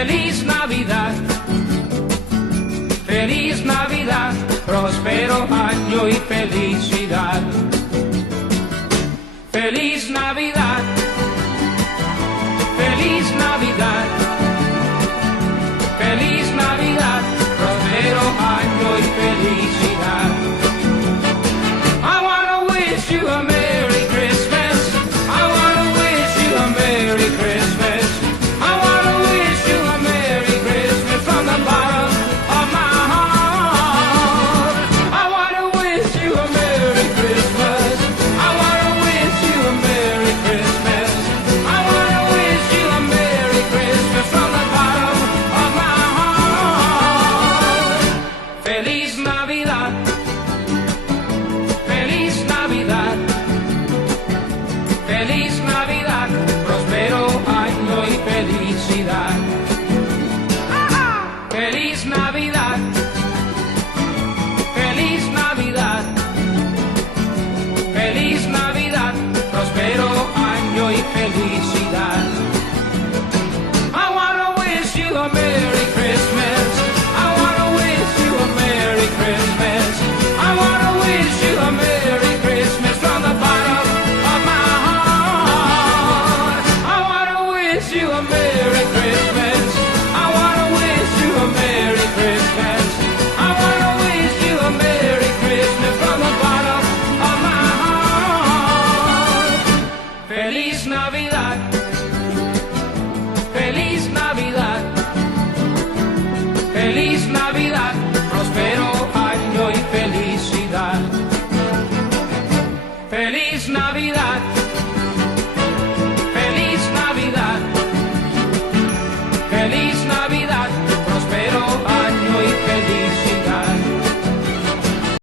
Feliz Navidad, feliz Navidad, próspero año y felicidad. Feliz Navidad, feliz Navidad, feliz Navidad, próspero año y felicidad. I wanna wish you a Merry Christmas. I wanna wish you a Merry Christmas. I wanna wish you a Merry Christmas from the bottom of my heart. I wanna wish you a Merry Christmas. I wanna wish you a Merry Christmas. I wanna wish you a Merry Christmas from the bottom of my heart. Feliz Navidad, feliz Navidad, feliz Navidad, próspero año y felicidad. Feliz Navidad, feliz Navidad, feliz Navidad, próspero año y felicidad. I wanna wish you a Merry Christmas. I wanna wish you a Merry Christmas. I wanna wish you a Merry Christmas from the bottom of my heart. I wanna wish you a Merry Christmas. I wanna wish you a Merry Christmas. I wanna wish you a Merry Christmas from the bottom of my heart. Feliz Navidad, feliz Navidad, feliz Navidad, próspero año y felicidad. Feliz Navidad, feliz Navidad, feliz Navidad, próspero año y felicidad.